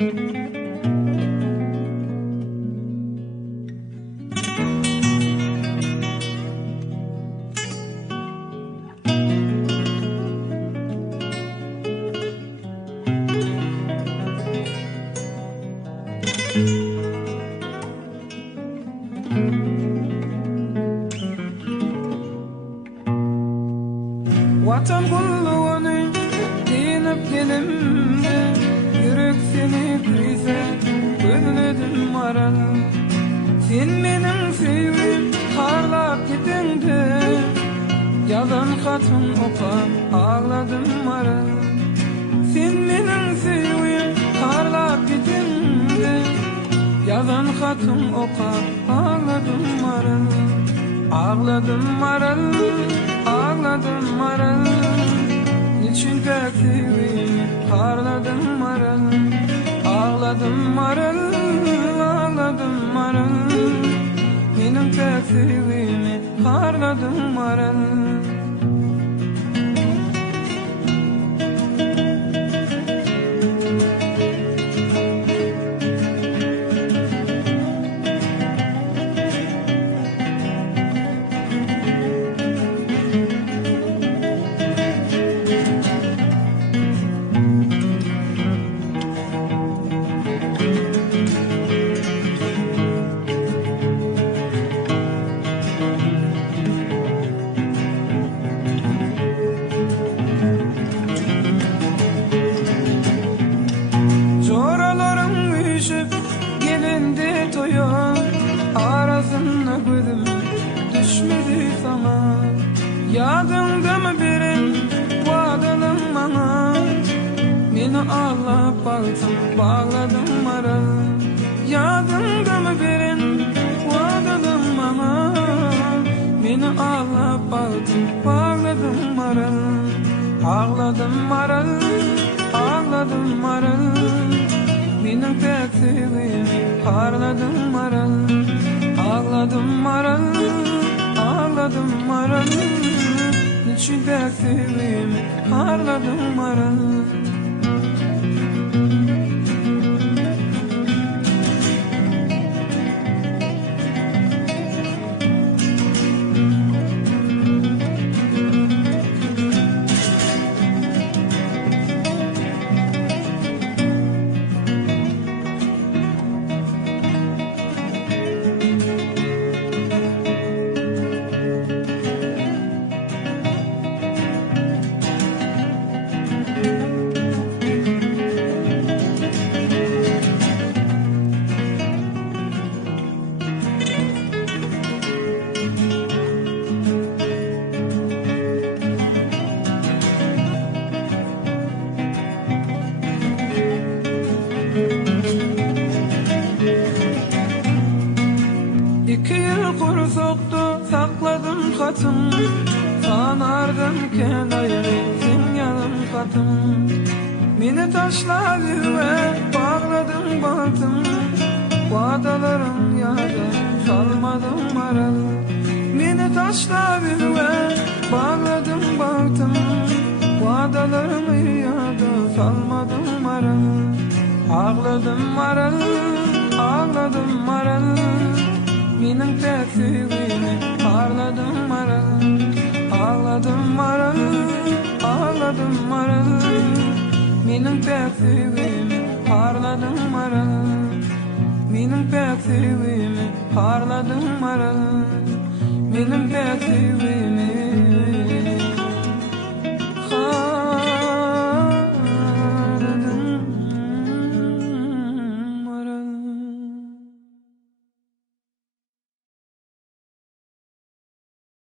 Vatan kulluğunu dinip gelimde, yürek seni krize özledim maral. Sen menin sevim harlap gitinde, yazan hatın okap ağladım maral. Sen menin sevim harlap gitinde, yazan hatın okap ağladım maral. Ağladım maral, ağladım maral. Niçin sevimi harladım maral. Ağladım maral, ağladım maral. Benim sevimi harladım maral. Gelindi toyun arasında gözüm düşmedi sana. Yadında mı birin vadalım bana? Beni ağlayıp bağladım maral. Yadında mı birin vadalım bana? Beni ağlayıp bağladım maral. Ağladım maral, ağladım maral. Benim sevimi harladım maral. Ağladım maral, ağladım maral. Niçin sevimi harladım maral. İki yıl kuru soktu, sakladım katım. Sanardım kenayını, sen yanım katım. Beni taşladı ve bağladım baktım. Vadalarım yada, salmadım maral. Beni taşladı ve bağladım baktım. Vadalarım yada, salmadım maral. Ağladım maral, ağladım maral. Benim sevimi harladım maral. Ağladım maral, ağladım maral. Benim sevimi harladım maral. Benim sevimi harladım maral. Benim sevimi